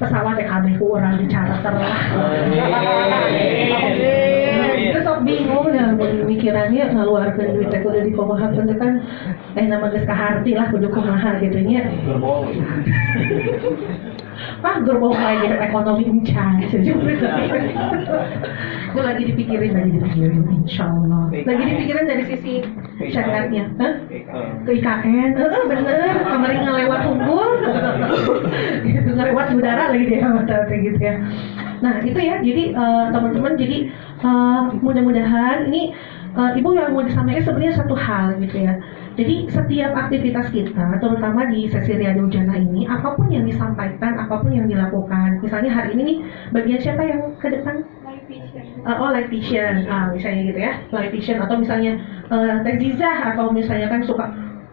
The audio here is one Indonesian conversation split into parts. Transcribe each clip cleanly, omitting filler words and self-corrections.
pesawat TKB ku orang bicara terlah. Terus sok bingung ya pemikirannya ngaluarkeun duit teh kudu dikumahakeun teh kan nama geus kaharti lah kudu kumaha gitu nya. Pak gerbong lagi ekonomi encan. Gue lagi dipikirin insya Allah. Lagi dipikirin dari sisi syariatnya, ke IKN, bener, kemarin ngelewat unggul, gitu, ngelewat udara lagi dia kayak gitu ya. Nah itu ya, jadi teman-teman, jadi mudah-mudahan ini Ibu yang mau disampaikan sebenarnya satu hal gitu ya. Jadi setiap aktivitas kita, terutama di sesi Riyadul Jannah ini, apapun yang disampaikan, apapun yang dilakukan, misalnya hari ini nih, bagian siapa yang ke depan? Live vision. Live vision, misalnya gitu ya, live vision, atau misalnya Teh Zizah, atau misalnya kan suka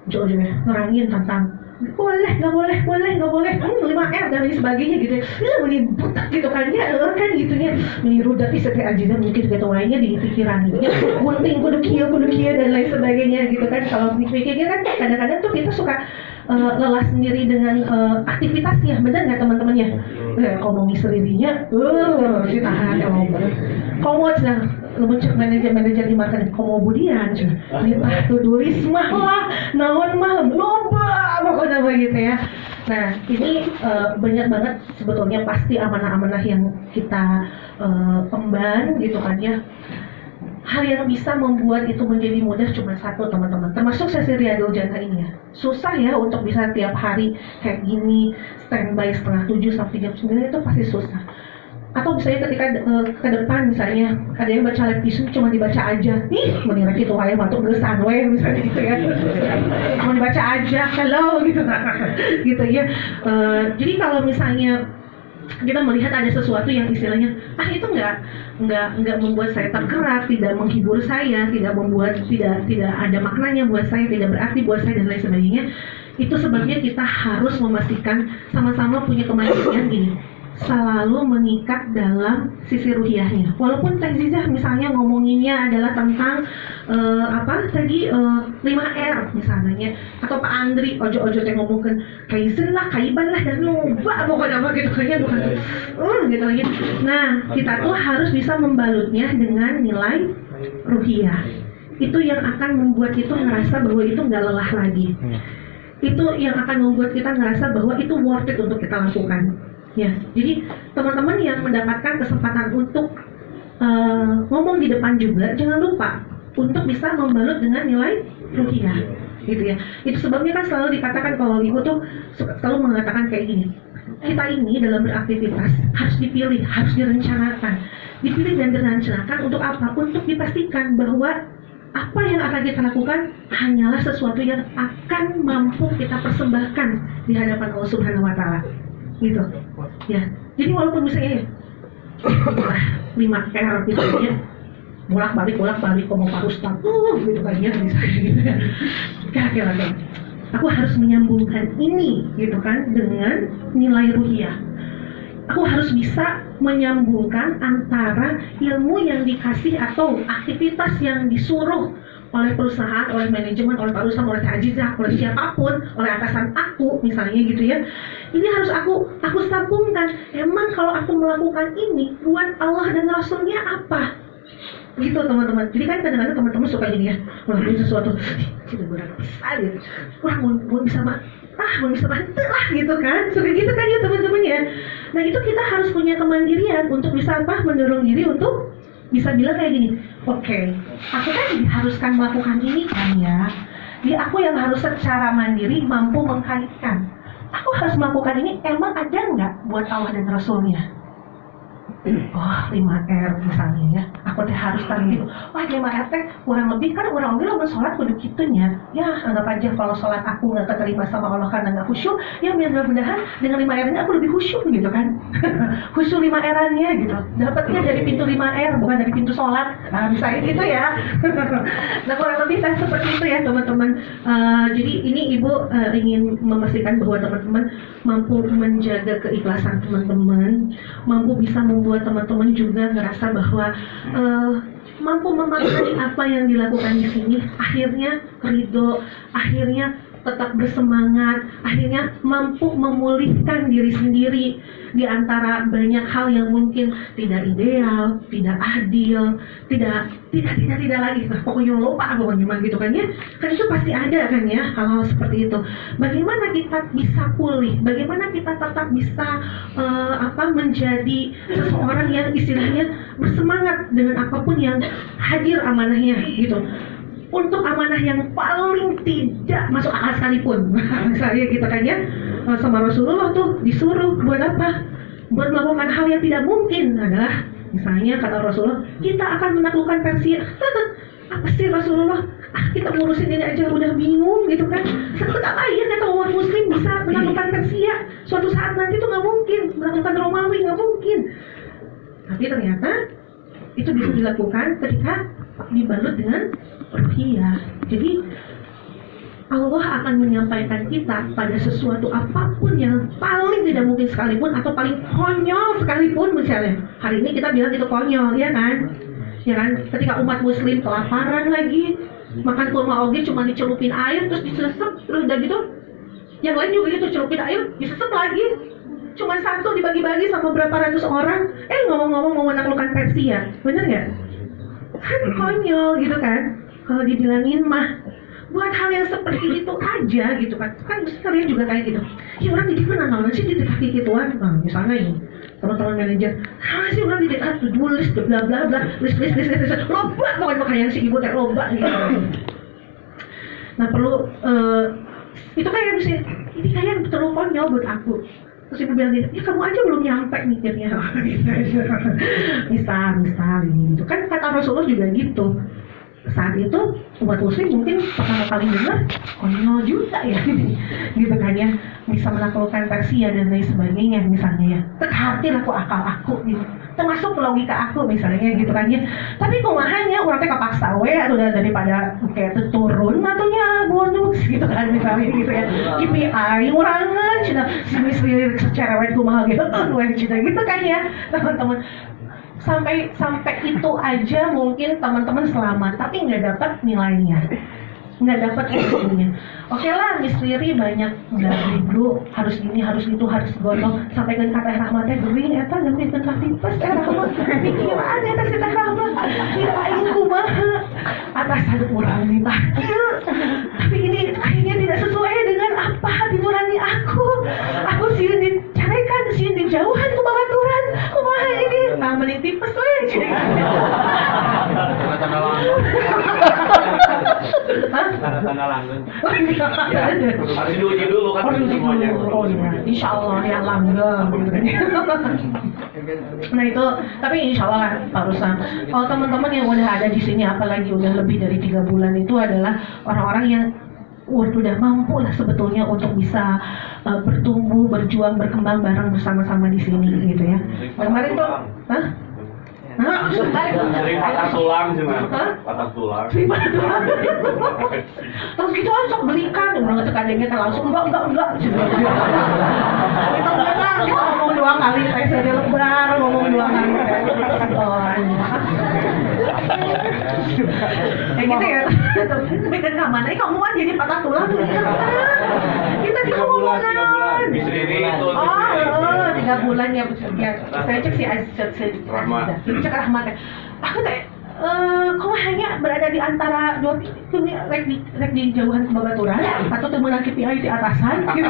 jauh-jauh ya, nerangin tentang boleh, nggak boleh, 5R dan lain sebagainya gitu ya. Ini beli butak gitu kan ya, kan gitunya meniru tapi setiap ajiza mungkin gitu lainnya di pikiran gitu ya. Gunting kudu kia dan lain sebagainya gitu kan. Kalau pikirnya kan kadang-kadang tuh kita suka lelah sendiri dengan aktivitasnya, benar nggak teman-teman ya? Kalau mau misalnya ditahan kalau mau sedang mencek manajer di marketing komo budian litah tulis mah lah naon mah loba pokoknya begitu ya. Nah ini banyak banget sebetulnya pasti amanah-amanah yang kita emban gitu kan ya. Hal yang bisa membuat itu menjadi mudah cuma satu teman-teman, termasuk sesi Riyadul Jannah ini ya. Susah ya untuk bisa tiap hari kayak gini standby 6:30 sampai jam 9 itu pasti susah. Atau misalnya ketika ke depan misalnya ada yang baca live vision cuma dibaca aja, menira gitu wae matuk geus we misalnya gitu ya. Cuma dibaca aja kalau gitu gitu ya. Jadi kalau misalnya kita melihat ada sesuatu yang istilahnya itu nggak membuat saya tergerak, tidak menghibur saya, tidak membuat tidak ada maknanya buat saya, tidak berarti buat saya dan lain sebagainya, itu sebabnya kita harus memastikan sama-sama punya kemandirian gini, selalu mengikat dalam sisi ruhiyahnya. Walaupun Teh Zizah misalnya ngomonginnya adalah tentang 5R misalnya, atau Pak Andri ojo-ojo teh ngomongkan kaizen lah, kaiban lah, dan loba pokoknya apa gitu kayaknya bukan gitu lagi. Nah kita tuh harus bisa membalutnya dengan nilai ruhiyah. Itu yang akan membuat kita ngerasa bahwa itu nggak lelah lagi. Itu yang akan membuat kita ngerasa bahwa itu worth it untuk kita lakukan. Ya, jadi teman-teman yang mendapatkan kesempatan untuk ngomong di depan juga, jangan lupa untuk bisa membalut dengan nilai ruhiyah, gitu ya. Itu sebabnya kan selalu dikatakan kalau Ibu tuh selalu mengatakan kayak gini. Kita ini dalam beraktivitas harus dipilih, harus direncanakan, dipilih dan direncanakan untuk apa? Untuk dipastikan bahwa apa yang akan kita lakukan hanyalah sesuatu yang akan mampu kita persembahkan di hadapan Allah Subhanahu Wa Taala. Gitu ya, jadi walaupun misalnya 5R gitu ya, bolak-balik mau Pak Ustaz gitu kan ya, misalnya gitu ya, kira-kira aku harus menyambungkan ini gitu kan dengan nilai ruhiyah. Aku harus bisa menyambungkan antara ilmu yang dikasih atau aktivitas yang disuruh oleh perusahaan, oleh manajemen, oleh perusahaan, oleh Azizah, oleh siapapun, oleh atasan aku misalnya gitu ya. Ini harus aku sambungkan. Emang kalau aku melakukan ini buat Allah dan Rasulnya apa? Gitu teman-teman. Jadi kan kadang-kadang teman-teman suka gini ya, melakukan sesuatu, sudah berat besar gitu. Wah mau bisa bantu lah gitu kan. Suka gitu kan ya teman-teman ya. Nah itu kita harus punya kemandirian untuk bisa mendorong diri untuk bisa bilang kayak gini, oke, aku kan diharuskan melakukan ini kan ya. Jadi aku yang harus secara mandiri mampu mengkaitkan. Aku harus melakukan ini, emang ada nggak buat Allah dan Rasulnya? 5R misalnya ya, aku teh harus tarik itu. 5R teh kurang lebih kan orang bilang sholat kudu gitunya. Ya anggap aja kalau sholat aku nggak keterima sama Allah karena nggak khusyuk, ya mudah-mudahan dengan 5R-nya aku lebih khusyuk gitu kan. Khusyuk 5R-nya gitu. Dapatnya dari pintu 5R bukan dari pintu sholat. Nah misalnya gitu ya. Nah kurang lebih kan seperti itu ya teman-teman. Jadi ini Ibu ingin memastikan bahwa teman-teman mampu menjaga keikhlasan teman-teman, mampu bisa membuat teman-teman juga ngerasa bahwa mampu memaknai apa yang dilakukan di sini, akhirnya ridho, akhirnya tetap bersemangat, akhirnya mampu memulihkan diri sendiri di antara banyak hal yang mungkin tidak ideal, tidak adil, tidak lagi, pokoknya lupa gimana gitu kan ya. Kan itu pasti ada kan ya hal-hal seperti itu. Bagaimana kita bisa pulih? Bagaimana kita tetap bisa menjadi seseorang yang istilahnya bersemangat dengan apapun yang hadir amanahnya gitu. Untuk amanah yang paling tidak masuk akal sekalipun, misalnya gitu kan ya, sama Rasulullah tuh disuruh buat apa? Buat melakukan hal yang tidak mungkin adalah, misalnya kata Rasulullah, kita akan menaklukkan Persia. Apa sih Rasulullah? Kita ngurusin ini aja udah bingung gitu kan. Betapa ya kata umat muslim bisa menaklukkan Persia. Suatu saat nanti tuh nggak mungkin menaklukkan Romawi, nggak mungkin. Tapi ternyata itu bisa dilakukan ketika dibalut dengan ruhiyah. Jadi Allah akan menyampaikan kita pada sesuatu apapun yang paling tidak mungkin sekalipun atau paling konyol sekalipun. Misalnya hari ini kita bilang itu konyol, ya kan? Ya kan? Ketika umat muslim kelaparan lagi, makan kurma oge cuma dicelupin air terus disesep, terus udah gitu yang lain juga gitu, celupin air disesep lagi, cuma satu dibagi-bagi sama berapa ratus orang. Ngomong-ngomong mau menaklukkan Persia, bener nggak? Kan konyol gitu kan. Kalau dibilangin mah buat hal yang seperti itu aja gitu kan kalian juga kayak gitu ya, orang didik mana sih di kaki gituan. Nah misalnya ini teman-teman manajer, sih orang didik tulis bla bla bla, list loba pokoknya kayak si ibu teh loba gitu. Nah perlu itu kayak bisa ini kayak terlalu konyol buat aku. Terus ibu bilang gitu, ya kamu aja belum nyampe mikirnya. misal gitu kan kata Rasulullah juga gitu. Saat itu umat muslim mungkin pertama kali dengar konyol juga ya gitu kan ya, bisa menaklukkan Persia dan lain sebagainya misalnya ya, terhati aku akal aku gitu, termasuk logika aku misalnya gitu kan ya. Tapi kumahanya orang teh kapaksa we udah daripada kayak turun matunya bonus gitu kan misalnya gitu ya, KPI urangan cina sini secara wet kumaha gitu gitu kan ya teman-teman. Sampai itu aja mungkin teman-teman selamat, tapi nggak dapat nilainya, nggak dapat ilmunya. Oke lah, Miss Riri banyak nggak dulu harus ini harus itu harus gondong sampai ke kata rahmatnya gering eta nanti tentang tipes rahmat pikiran eta si rahmat kirain kumaha atas ada kurang nih tapi ini akhirnya tidak sesuai dengan apa hati nurani aku sieun dicarekan sieun dijauhan ku babaturan kumaha ini nah mending tipes we tanda langgeng. Ya, harus diuji dulu kan semuanya. Oh iya, insya Allah ya langgeng. Nah itu, tapi insya Allah Pak Rusam, kalau teman-teman yang udah ada di sini, apalagi udah lebih dari 3 bulan itu adalah orang-orang yang udah mampu lah sebetulnya untuk bisa bertumbuh, berjuang, berkembang bareng bersama-sama di sini gitu ya. Kemarin tuh, sering patah tulang sih mas, patah tulang. Terus gitu sok belikan, udah ngetek adanya langsung enggak. Kita ngomong 2 kali, saya lebar ngomong 2 kali. Kayak gitu ya. Tapi kan kemana? Kamu kan jadi patah tulang tuh. Kita di ngomongan. Istri itu. 3 bulan ya. Saya cek si Rahmat. Cek Rahmat ya. Aku teh kok hanya berada di antara dua rek di jauhan ke babaturan atau temenan KPI di atasan gitu.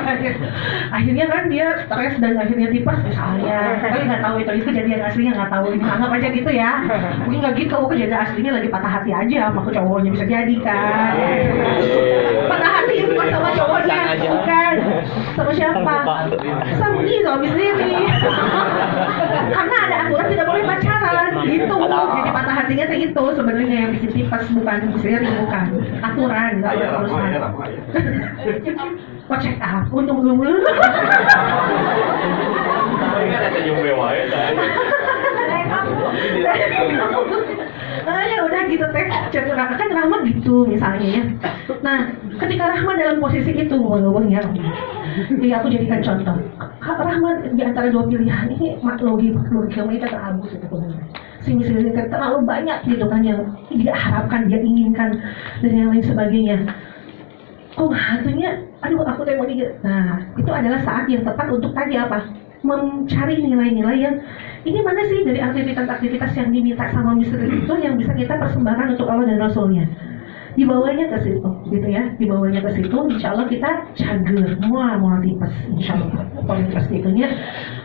Akhirnya kan dia stres dan akhirnya tipes misalnya. Tapi nggak tahu itu kejadian aslinya nggak tahu, anggap aja gitu ya. Mungkin nggak gitu, kejadian aslinya lagi patah hati aja sama cowoknya, bisa jadi kan. Patah hati bukan sama cowoknya, bukan sama siapa? Sama sendiri. Karena ada aturan tidak boleh pacaran gitu. Jadi patah hatinya itu sebenarnya yang bikin tipes, bukan bukan aturan, nggak ada urusan. Kok check up untung dulu. Ya udah gitu teh, kan Rahmat gitu misalnya ya. Nah, ketika Rahmat dalam posisi itu ngomong ya, aku jadikan contoh. Rahmat di antara 2 pilihan ini logika kita terabus itu sebenarnya. Sini terlalu banyak gitu kan yang dia harapkan, dia inginkan dan yang lain sebagainya. kok hantunya, aduh aku mau digigit. Nah, itu adalah saat yang tepat untuk tadi apa? Mencari nilai-nilai yang ini mana sih dari aktivitas-aktivitas yang diminta sama misteri itu yang bisa kita persembahkan untuk Allah dan Rasulnya. Dibawanya ke situ, gitu ya. Dibawanya ke situ, insya Allah kita cager, mual tipes, insya Allah. Kualitas itunya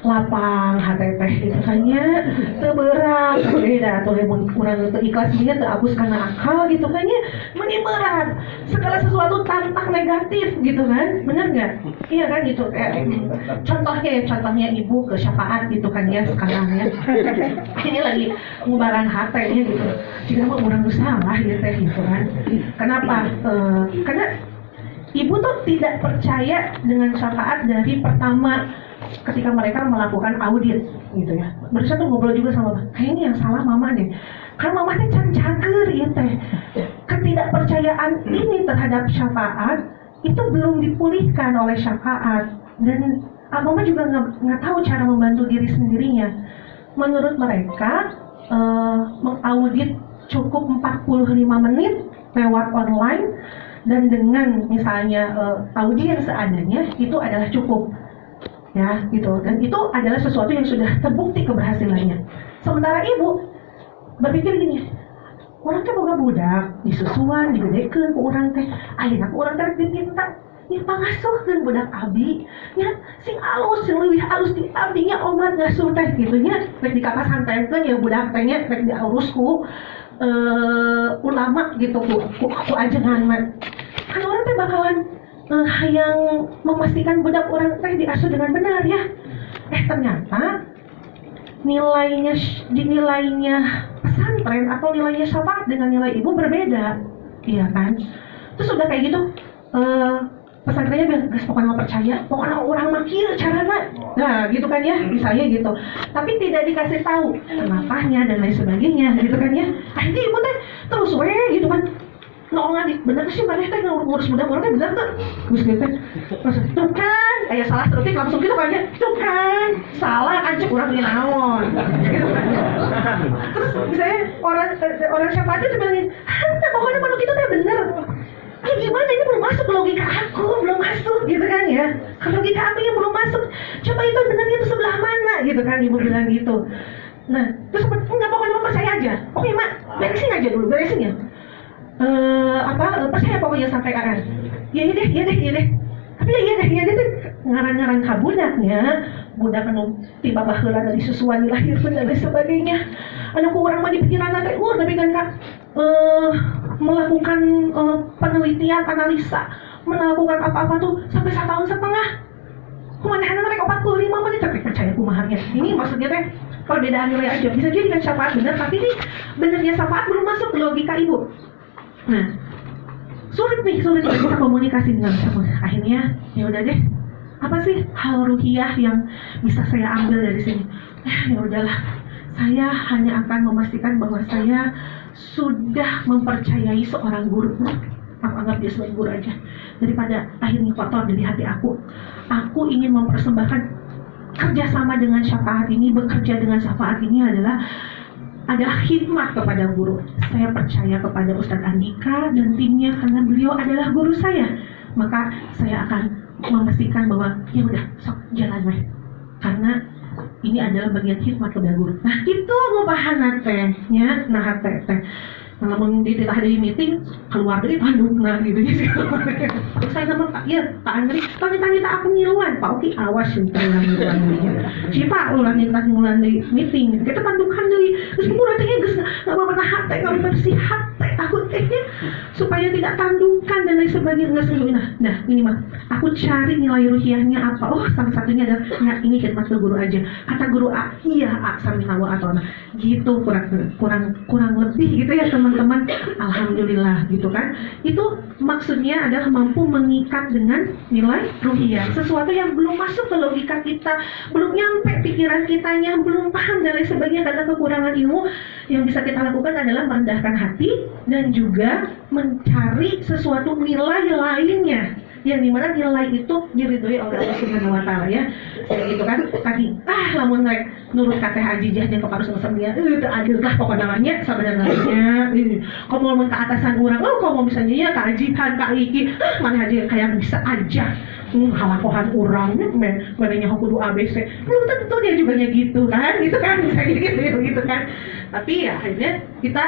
lapang, HTT itu hanya teberat, beda atau yang kurang itu ikhlasnya terhapus karena akal gitu kan ya, berat. Segala sesuatu tantang negatif gitu kan, benar nggak? Iya kan gitu. Contohnya ibu ke syafaat gitu kan ya sekarang ya. Ini lagi ngubaran HT nya gitu. Jika mau orang salah gitu kan. Kenapa? Karena ibu tuh tidak percaya dengan syafaat dari pertama ketika mereka melakukan audit gitu ya. Barusan tuh ngobrol juga sama kayaknya yang salah mama deh. Karena mama teh cager ya teh. Ketidakpercayaan ini terhadap syafaat itu belum dipulihkan oleh syafaat dan mama juga nggak tahu cara membantu diri sendirinya. Menurut mereka mengaudit cukup 45 menit lewat online dan dengan misalnya audiens seadanya itu adalah cukup ya gitu, dan itu adalah sesuatu yang sudah terbukti keberhasilannya. Sementara ibu berpikir gini, orang teh boga budak disusuan digedekeun ku urang teh ayeuna ku urang teh dipinta ya pangasuhkeun budak abdi ya sing alus sing leuwih alus di abdinya omat ngasuh teh gitu nya rek dikapasantenkeun ya budak teh nya rek diurus ku ulama gitu ku ajengan kan orang teh bakalan yang memastikan budak orang teh diasuh dengan benar ya. Ternyata nilainya pesantren atau nilainya syafaat dengan nilai ibu berbeda, iya kan? Terus udah kayak gitu pesantrennya bilang gas pokoknya percaya, pokoknya orang makir caranya, nah gitu kan ya, misalnya gitu. Tapi tidak dikasih tahu kenapanya dan lain sebagainya, gitu kan ya. Akhirnya ibu teh terus gitu kan, nongol bener sih mana teh ngurus budak teh bener tuh, terus gitu, tuh kan, kayak salah terus langsung gitu kan ya, tuh kan, salah aja kurang naon, gitu kan. Terus misalnya orang siapa aja tuh bilangin, pokoknya makhluk itu teh bener. Gimana ini belum masuk logika aku, belum masuk gitu kan ya. Kalau logika aku yang belum masuk, coba itu benarnya itu sebelah mana gitu kan ibu bilang gitu. Nah, terus enggak pokoknya percaya aja. Oke mak, beresin aja dulu, beresin ya. Percaya pokoknya sampai akan. Iya deh. Tapi iya deh tuh ngarang-ngarang kabudaknya, budak anu tiba baheula dari susuan dilahirkeun dan lain sebagainya. Anu ku urang mah di pikiran teh tapi kan melakukan penelitian, analisa, melakukan apa-apa tuh sampai 1,5 tahun. Kumanehna rek 45 menit tapi percaya kumaharnya. Ini maksudnya teh perbedaan nilai aja. Bisa jadi kan syafaat benar, tapi ini benernya syafaat belum masuk ke logika ibu. Nah, sulit kita komunikasi dengan siapa. Akhirnya ya udah deh. Apa sih hal ruhiyah yang bisa saya ambil dari sini? Ya udahlah. Saya hanya akan memastikan bahwa saya sudah mempercayai seorang guru. Aku anggap dia sebagai guru aja. Daripada akhirnya kotor dari hati aku. Aku ingin mempersembahkan kerjasama dengan syafaat ini, bekerja dengan syafaat ini adalah khidmat kepada guru. Saya percaya kepada Ustadz Andika dan timnya karena beliau adalah guru saya. Maka saya akan memastikan bahwa ya udah sok jalan weh. Karena ini adalah bagian khidmat kepada guru. Nah itu ngubahan tehnya, nah teh. Namun dititah dari meeting keluar dari Bandung nah gitu ya. Saya sama Pak Andri, tanya aku ngiluan, Pak Oki awas kita ngiluan. Si Pak ulah ngiluan di meeting, kita tandukan deui. Terus kudu teh geus ngabawa hate, ngabawa bersih hate. Aku tehnya supaya tidak tandukan dan lain sebagainya geus nah ini mah aku cari nilai ruhiyahnya apa. Oh salah satunya adalah nah, ini khidmat ke guru aja. Kata guru A, iya A samina wa atona. Gitu kurang lebih gitu ya teman-teman. Alhamdulillah gitu kan. Itu maksudnya adalah mampu mengikat dengan nilai ruhiyah. Sesuatu yang belum masuk ke logika kita, belum nyampe pikiran kitanya, belum paham dan lain sebagainya karena kekurangan ilmu. Yang bisa kita lakukan adalah merendahkan hati dan juga mencari sesuatu nilai lainnya yang dimana nilai itu diridhoi oleh Allah Subhanahu wa taala ya. Gitu kan tadi lamun rek nurut ka teh ajijah jeung keparus dia teu adil lah pokona namanya sabenerna komo mun ka atasan urang komo misalnya ya ka ajihan ka iki mana aja kayak bisa aja halakohan urangnya merenya kudu ABC belum tentu dia juga gitu kan bisa gitu kan. Tapi ya akhirnya kita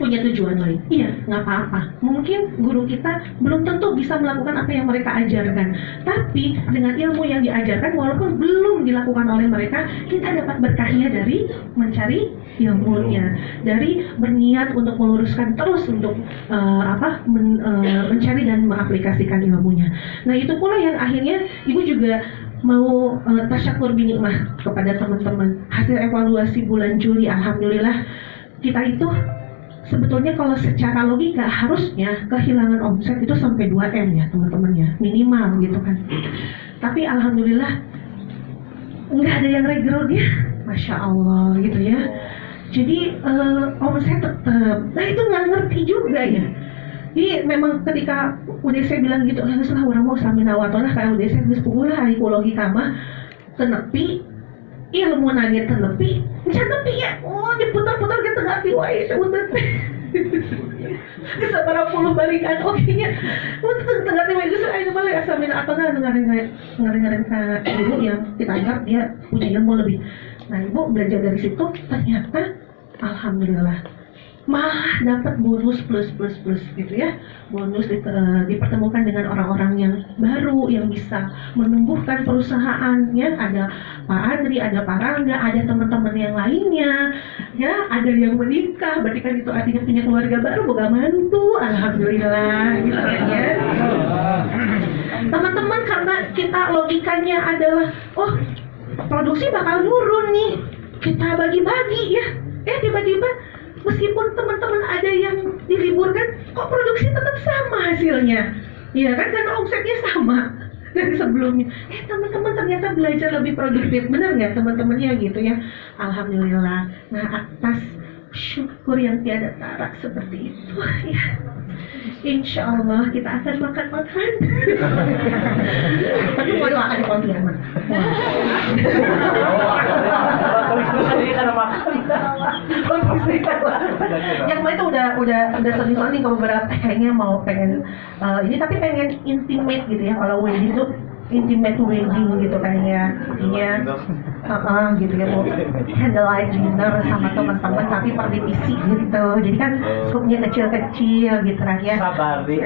punya tujuan lain. Iya, nggak apa-apa. Mungkin guru kita belum tentu bisa melakukan apa yang mereka ajarkan. Tapi dengan ilmu yang diajarkan, walaupun belum dilakukan oleh mereka, kita dapat berkahnya dari mencari ilmunya, dari berniat untuk meluruskan terus untuk mencari dan mengaplikasikan ilmunya. Nah itu pula yang akhirnya ibu juga mau tasyakur binikmah kepada teman-teman. Hasil evaluasi bulan Juli, alhamdulillah kita itu sebetulnya kalau secara logika harusnya kehilangan omset itu sampai 2M ya teman-teman ya, minimal gitu kan. Tapi alhamdulillah nggak ada yang regrot ya, Masya Allah gitu ya. Jadi omset tetap, nah itu nggak ngerti juga ya. Jadi memang ketika UDC bilang gitu, setelah orang mau samina watonah kayak UDC geus pugulah hari logika mah tenepi ilmu nage tenepi can nepi ya, diputar-putar gitu ngerti wae sebutan bisa para puluh balikan nya tengah tiba itu saya balik asamin atau ngaring ke ibu yang kita anggap dia punya ilmu lebih. Nah ibu belajar dari situ ternyata alhamdulillah malah dapat bonus plus gitu ya, bonus dipertemukan dengan orang-orang yang baru yang bisa menumbuhkan perusahaannya. Ada Pak Andri, ada Pak Rangga, ada teman-teman yang lainnya ya, ada yang menikah, berarti kan itu artinya punya keluarga baru, boga mantu, alhamdulillah gitu ya. Teman-teman, karena kita logikanya adalah produksi bakal nurun nih, kita bagi-bagi ya, tiba-tiba meskipun teman-teman ada yang diliburkan, kok produksi tetap sama hasilnya, ya kan, karena omsetnya sama dari sebelumnya. Teman-teman ternyata belajar lebih produktif, benar nggak teman-temannya gitu ya, alhamdulillah. Nah atas syukur yang tiada tara seperti itu ya, insya Allah kita akan makan-makan. Tapi mau doakan di konfirman. Yang kemarin tuh udah sering ke beberapa kayaknya mau pengen ini, tapi pengen intimate gitu ya, kalau wedding tuh intimate wedding gitu kayaknya, artinya gitu ya, mau candlelight dinner sama teman-teman tapi per divisi gitu, jadi kan skupnya kecil-kecil gitu kan ya. Sabari.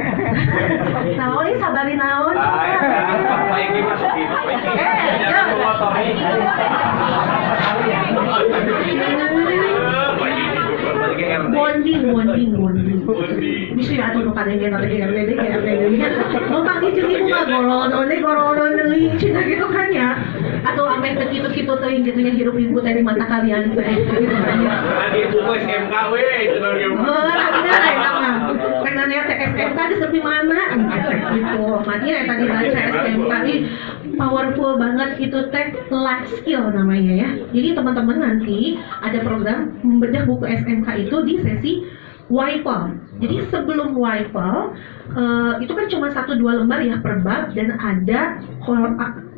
Naon ini sabari naon? Apa ini masukin? Bonding. Bisa ya atuh nu kadenge nanti RTD-nya. Numpang jeung ibu mah goronon deui cenah gitu kan ya. Atau ame teh kitu-kitu teuing gitu nya hirup ibu teh di mata kalian gitu kan ya. Tadi itu SMK we cenah ieu. Bener eta mah. Pengen lihat SMK di sepi mana gitu. Makanya eta dibaca SMK ini powerful banget, itu teh life skill namanya ya. Jadi teman-teman nanti ada program membedah buku SMK itu di sesi WIFO. Jadi sebelum WIFO itu kan cuma 1-2 lembar ya per bab, dan ada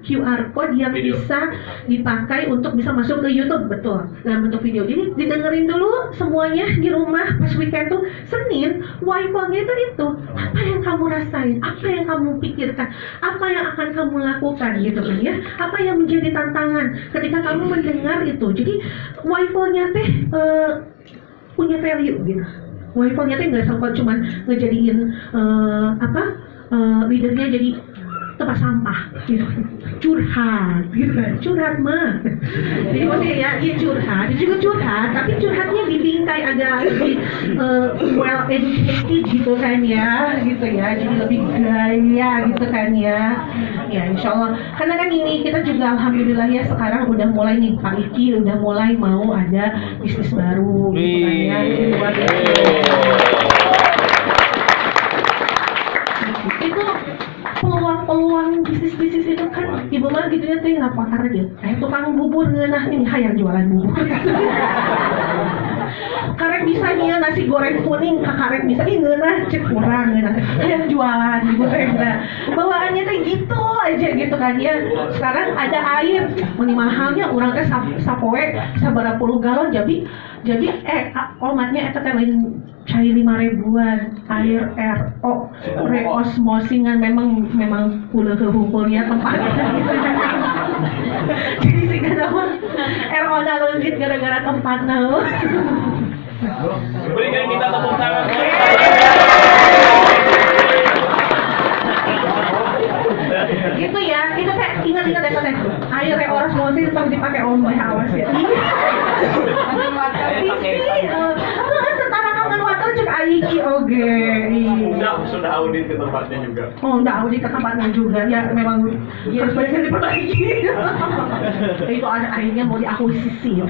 QR code yang bisa dipakai untuk bisa masuk ke YouTube, betul, dalam bentuk video. Jadi didengerin dulu semuanya di rumah pas weekend tuh Senin. WIFO-nya itu apa yang kamu rasain, apa yang kamu pikirkan, apa yang akan kamu lakukan gitu kan ya, apa yang menjadi tantangan ketika kamu mendengar itu. Jadi WIFO-nya teh punya value gitu. WIFO-nya teh nggak sempat cuma ngejadiin leadernya jadi tempat sampah gitu, curhat gitu kan, curhat mah. Jadi maksudnya ya, curhat, dia juga curhat, tapi curhatnya dibingkai agak lebih well educated gitu kan ya, gitu ya, jadi lebih gaya gitu kan ya. Ya insya Allah, karena kan ini kita juga alhamdulillah ya sekarang udah mulai nih, Pak Iki udah mulai mau ada bisnis baru gitu kan ya, luar biasa. Itu peluang bisnis itu kan ibu mah gitu ya, tuh ngapain aja tukang bubur ngeunah ini hayang jualan bubur. karek bisa nya nasi goreng kuning karek bisa ngeunah cek urang ngeunah yang jualan di gorengna bawaannya teh gitu aja gitu kan ya. Sekarang ada air meni mahalnya urang teh sapoe sabaraha puluh galon jadi omatnya eta teh lain cai 5.000-an air RO reosmosingan memang ulah heuhungkulnya tempatnya gitu. Jadi sih kenapa RO na leungit gara-gara tempatna. Berikan kita tepuk tangan. Gitu ya, itu teh ingat-ingat ya teh. Air reosmosis tong dipakai ombak awas ya. Cek aiki oge. Sudah audit ke tempatnya juga. Oh, enggak audit ke tempatnya juga. Ya memang harus banyak diperbaiki. Itu ada akhirnya mau diakuisisi ya.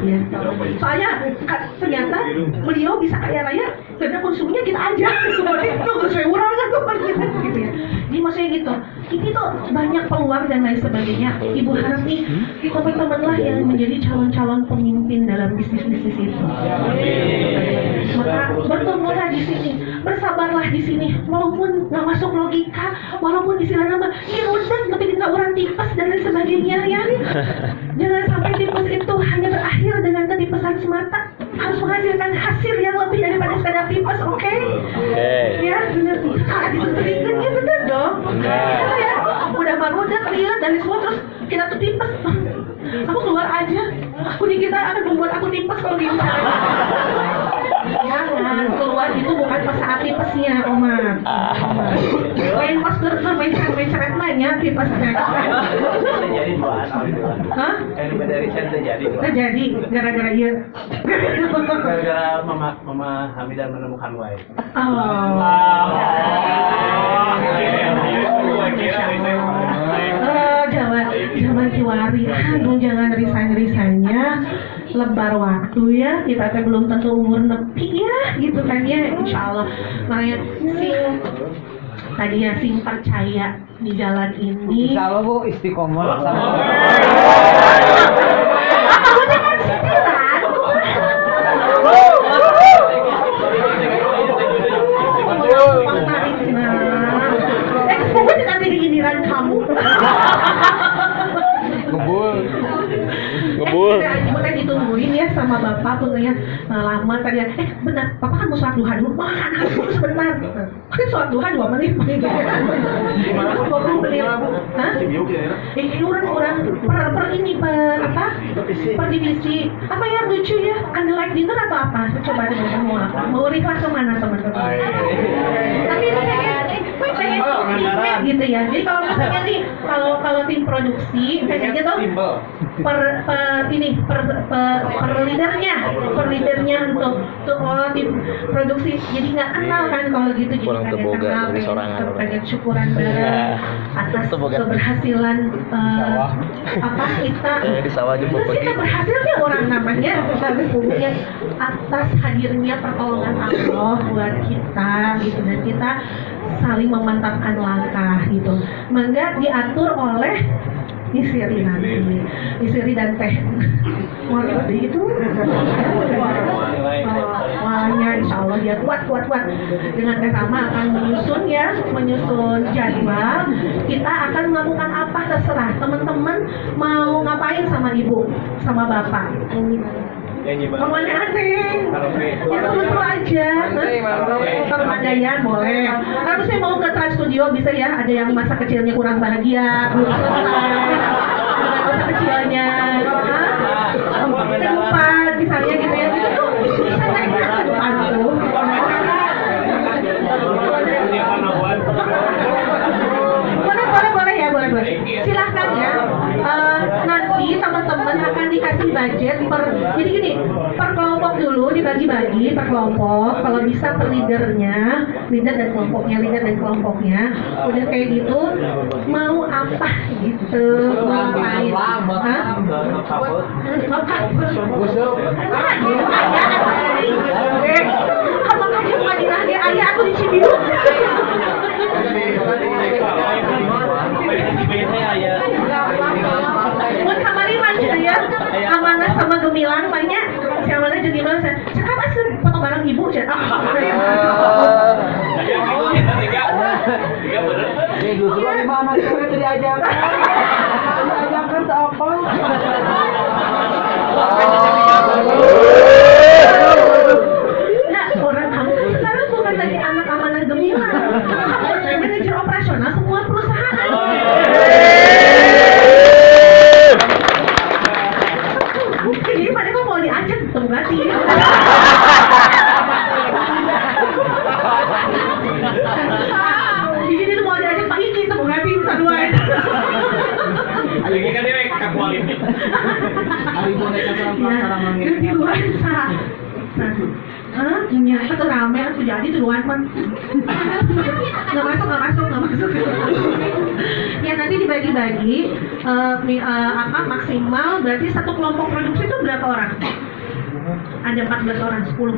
Soalnya ternyata beliau bisa kaya raya karena konsumnya kita aja. Itu sesuai urang kan gitu ya. Jadi maksudnya gitu. Ini tuh banyak peluang dan lain sebagainya. Ibu harap nih teman-teman lah yang menjadi calon-calon pemimpin dalam bisnis-bisnis itu. Maka bertumbuhlah di sini, bersabarlah di sini, walaupun nggak masuk logika, walaupun istilahnya mah irudan, tapi nggak orang tipes dan lain sebagainya ya. Jangan sampai tipes itu hanya berakhir dengan ketipesan semata, harus menghasilkan hasil yang lebih daripada sekadar tipes, oke? Ya, benar. Disesuaikan ya benar dong. Ya, udah udah lihat dari semua terus kita tuh tipes. Aku keluar aja. Aku di kita akan membuat aku tipes kalau di jangan keluar itu bukan pas saat tipesnya, Omar. Lain pas main seret mainnya tipesnya. Terjadi dua. Hah? Dari riset terjadi. Terjadi gara-gara iya. Gara-gara mama Hamidah menemukan wae. Jangan kiwari, aduh jangan resign-resignnya lebar waktu ya, kita teh belum tentu umur nepi ya, gitu kan ya, insyaallah. Makanya sing percaya di jalan ini. Insyaallah Bu, istiqomah sama. Apa jangan sindiran? Semoga tidak ada giliran kamu. Ngebul. Ibu teh ditungguin ya sama bapak tuh ya lama tadi. Benar, bapak kan mau sholat duha dulu. Makan aku sebentar. Kan sholat duha 2 menit. 20 menit. Hah? Orang per ini per divisi. Apa ya lucu ya? Candlelight dinner atau apa? Coba deh mau apa? Mau request kemana teman-teman? Tapi itu pengen gitu ya. Jadi kalau misalnya nih kalau tim produksi kayaknya tuh per leadernya untuk tim produksi jadi nggak kenal kan kalau gitu, jadi pengen syukuran bareng atas keberhasilan kita kita berhasil ya orang namanya kemudian atas hadirnya pertolongan Allah buat kita gitu, dan kita saling memantapkan langkah gitu. Mangga diatur oleh Nisiri nanti, Nisiri dan Teh Moris itu wahnya insya Allah dia kuat dengan Teh Rama akan menyusun jadwal. Kita akan melakukan apa terserah teman-teman mau ngapain sama ibu sama bapak. Ngomongnya aneh, ya seru aja. Permadaian boleh. Kalau saya mau ke Trans Studio bisa ya, ada yang masa kecilnya kurang bahagia, belum selesai. Masa kecilnya, lupa misalnya gitu ya, itu tuh bisa naik ke depan tuh. Boleh. Silahkan ya. Nanti teman-teman akan dikasih budget jadi gini, per kelompok dulu dibagi-bagi per kelompok. Kalau bisa per leader dan kelompoknya. Udah kayak gitu, mau apa gitu, mau ngapain? Hah? Apakah di Madinah dia ayah aku di Cibinong? Mun kamari mah gitu ya, Amanah sama Gemilang banyak. Si Amanah jeung Gemilang saya, "Cakap asuh foto bareng ibu ya. Tiga bener. Justru di mana kita diajarkan? Diajarkan ke apa? Nah, orang kamu kan sekarang bukan lagi anak amanah gemilang. Kamu manajer operasional semua perusahaan. Jadi pada kok mau diajak ketemu ganti. Jadi itu mau diajak Pak Iki ketemu ganti bisa dua. Lagi kan dia kakualiti. Hari boneka terang-terangan Ya, di luar sah. Hah? Nyata tuh rame, aku jadi tuh luar man. Nggak masuk. Ya nanti dibagi-bagi, maksimal berarti satu kelompok produksi itu berapa orang? Ada 14 orang, 10.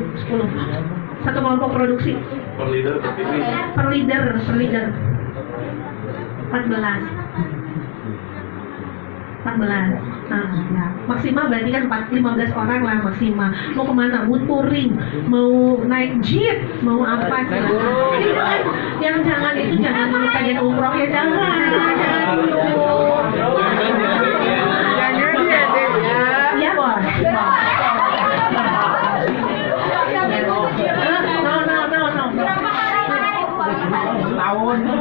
Satu kelompok produksi. Per leader terpilih. Per leader. 14. Nah, ya. Maksimal berarti kan 15 orang lah maksimal. Mau kemana? Mau touring, mau naik jeep, mau apa? Yang jangan itu jangan kajian umroh ya jangan dulu. Iya boleh. No.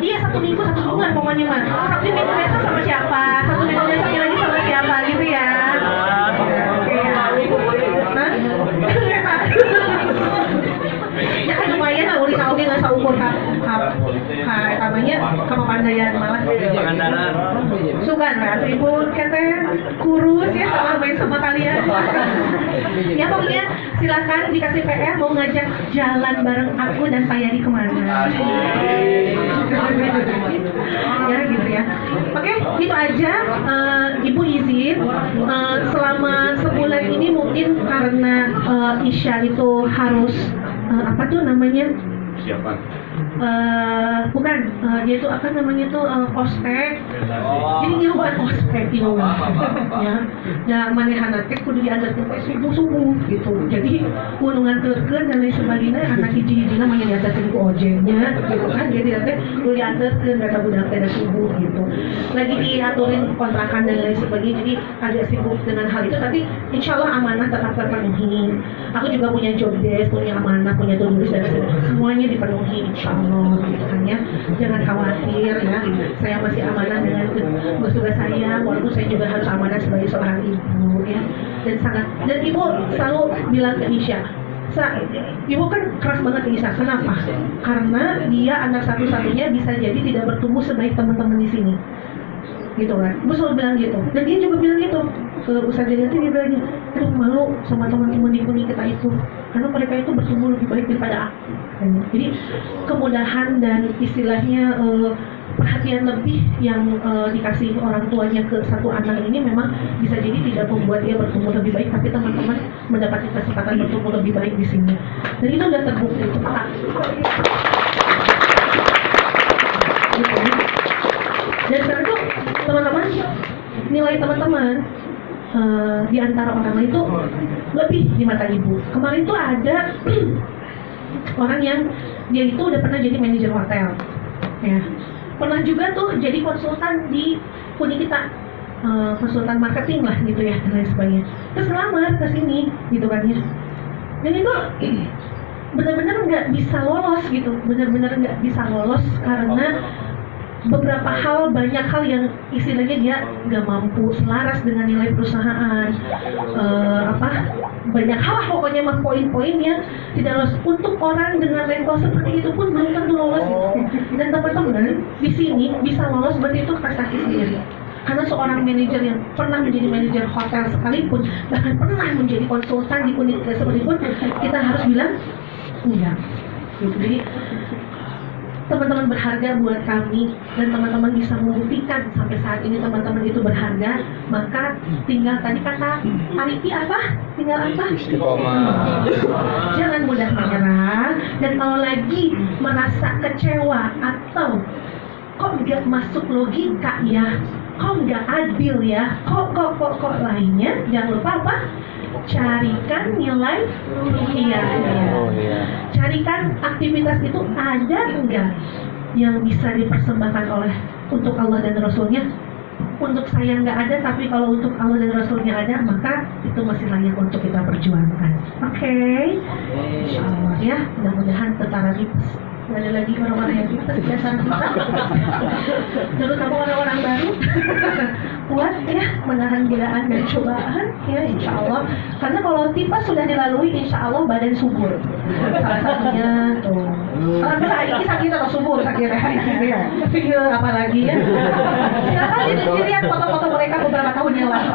Iya 1 minggu 1 bulan pokoknya mah. Sabtu minggu besok sama siapa? Satu minggu besoknya lagi sama siapa gitu ya? Ya kan lumayan lah uli kau nggak saukur namanya kepandaian malah. Pangandaran. Sugan lah, ibu kata kurus ya sama main sama kalian. Ya pokoknya silakan dikasih PR mau ngajak jalan bareng aku dan Pak Yadi kemana. Ya gitu ya. Oke, itu aja. Ibu izin selama sebulan ini mungkin karena Isya itu harus apa tuh namanya? Siapa? Bukan, dia itu apa namanya tuh ospek. Jadi dia bukan ospek itu ya manehan nanti kudu diajarkan ke subuh gitu. Jadi gunungan terken dan lain sebagainya anak hiji-hiji namanya diajarkan ke ojeknya gitu kan. Jadi nanti kudu diajarkan kata budak pada subuh gitu. Lagi diaturin kontrakan dan lain sebagainya. Jadi agak sibuk dengan hal itu. Tapi insya Allah amanah tetap terpenuhi. Aku juga punya job desk, punya amanah, punya tulis dan semuanya dipenuhi insya Allah gitu kan ya. Jangan khawatir ya. Saya masih amanah dengan tugas saya, walaupun saya juga harus amanah sebagai seorang ibu ya. Dan ibu selalu bilang ke Isya, ibu kan keras banget ke Isya. Kenapa? Karena dia anak satu-satunya bisa jadi tidak bertumbuh sebaik teman-teman di sini. Gitu kan. Ibu selalu bilang gitu. Dan dia juga bilang gitu. Ke Ustaz Jayati dia bilangnya, aduh malu sama teman-teman di kita itu. Karena mereka itu bertumbuh lebih baik daripada aku. Jadi kemudahan dan istilahnya perhatian lebih yang dikasih orang tuanya ke satu anak ini memang bisa jadi tidak membuat dia bertumbuh lebih baik, tapi teman-teman mendapat kesempatan bertumbuh lebih baik di sini. Dan itu udah terbukti itu Pak. Gitu. Dan sekarang tuh teman-teman nilai teman-teman di antara orang lain itu lebih di mata ibu. Kemarin tuh ada orang yang dia itu udah pernah jadi manajer hotel, ya. Pernah juga tuh jadi konsultan di kita, konsultan marketing lah gitu ya dan lain sebagainya. Terus ngelamar ke sini gitu kan ya. Dan itu benar-benar nggak bisa lolos gitu, benar-benar nggak bisa lolos karena beberapa hal, banyak hal yang istilahnya dia nggak mampu selaras dengan nilai perusahaan, banyak hal lah pokoknya mah poin-poin yang tidak lolos. Untuk orang dengan level seperti itu pun belum tentu lolos gitu. Dan teman-teman di sini bisa lolos berarti itu prestasi sendiri. Karena seorang manajer yang pernah menjadi manajer hotel sekalipun, bahkan pernah menjadi konsultan di unit sekalipun, kita harus bilang enggak. Jadi teman-teman berharga buat kami dan teman-teman bisa membuktikan sampai saat ini teman-teman itu berharga, maka tinggal tadi kata Ariki apa? Tinggal apa? Jangan mudah menyerah, dan kalau lagi merasa kecewa atau kok nggak masuk logika ya, kok nggak adil ya, kok lainnya, jangan lupa apa? Carikan nilai ruhiyahnya. Carikan aktivitas itu ada enggak yang bisa dipersembahkan oleh untuk Allah dan Rasulnya. Untuk saya nggak ada, tapi kalau untuk Allah dan Rasulnya ada, maka itu masih layak untuk kita perjuangkan. Oke. Insya Allah ya, mudah-mudahan tentara tips. Nggak ada lagi orang-orang yang tips di dasar kita. Dulu kamu orang-orang baru kuat ya menahan godaan dan cobaan ya, insya Allah. Karena kalau tipes sudah dilalui, insya Allah badan subur. Salah satunya tuh. Alhamdulillah ini sakit atau subur sakitnya. Iya, apalagi ya. Silakan dilihat foto-foto mereka beberapa tahun yang lalu.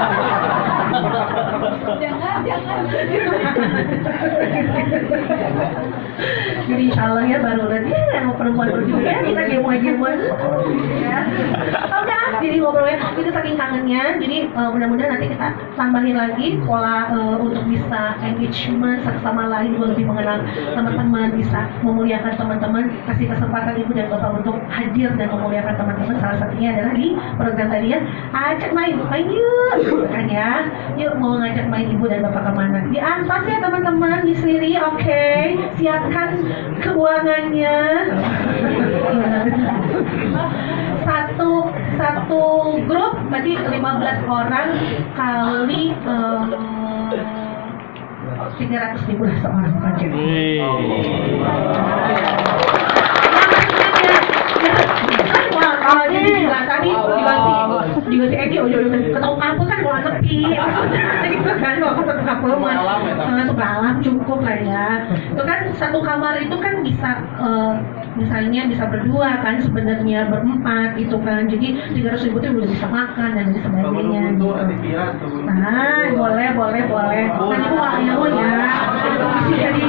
Jangan. Jadi insya Allah ya baru nanti yang perempuan juga ya kita gemoy-gemoy ya. Udah jadi ngobrolnya itu saking kangennya. Jadi mudah-mudahan nanti kita tambahin lagi pola untuk bisa engagement satu sama lain, juga lebih mengenal teman-teman, bisa memuliakan teman-teman, kasih kesempatan ibu dan bapak untuk hadir dan memuliakan teman-teman. Salah satunya adalah di program tadi ya, ajak main yuk kan ya, yuk mau ngajak main ibu dan bapak kemana, di atas ya teman-teman, di sini. Oke, siapkan keuangannya. Satu grup tadi 15 orang kali 300.000 lah seorang pajak. Tadi dikasih Egi, ketemu kampus kan kalau nepi, gitu kan, kalau ketemu kampus masuk alam cukup lah ya. Itu kan satu kamar itu kan bisa misalnya bisa berdua kan, sebenarnya berempat gitu kan, jadi 300.000 itu udah bisa makan dan lain sebagainya. Nah, boleh. Kan itu mau ya, jadi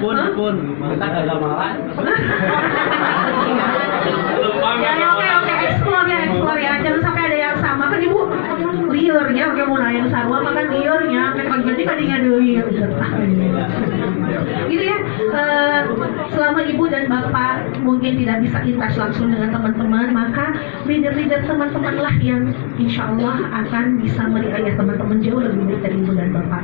Pun kita gagal malah. Oke, explore ya, jangan sampai ada yang sama kan ibu liurnya, oke mau nanya sama makan liurnya, kan jadi kadinya liur. Gitu ya, selama ibu dan bapak mungkin tidak bisa intas langsung dengan teman-teman, maka leader-leader teman-teman lah yang insya Allah akan bisa menikahi teman-teman jauh lebih baik dari ibu dan bapak.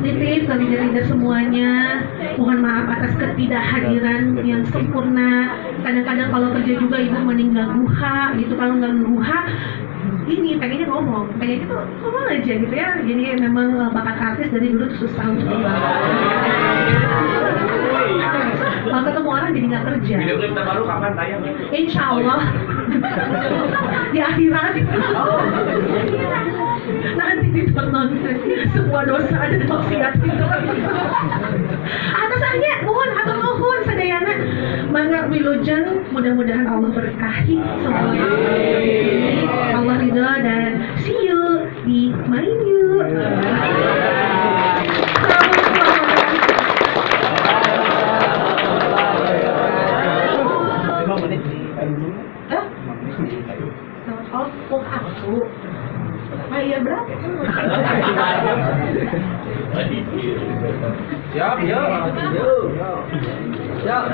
Nitip ke leader-leader semuanya, mohon maaf atas ketidakhadiran yang sempurna. Kadang-kadang kalau kerja juga ibu meninggal duha gitu, kalau nggak duha ini pengennya ngomong aja gitu ya. Jadi memang bakat artis dari dulu susah untuk dibangun. Kalau ketemu orang jadi nggak kerja. Video klip terbaru kapan tayang? Insya Allah di akhirat. Nanti ditonton semua dosa dan maksiat itu. Atasannya mohon sedayana mangga wilujeng, mudah-mudahan Allah berkahi semuanya. Allah ridho dan see you di Main Yuk. Iya berapa? Siap.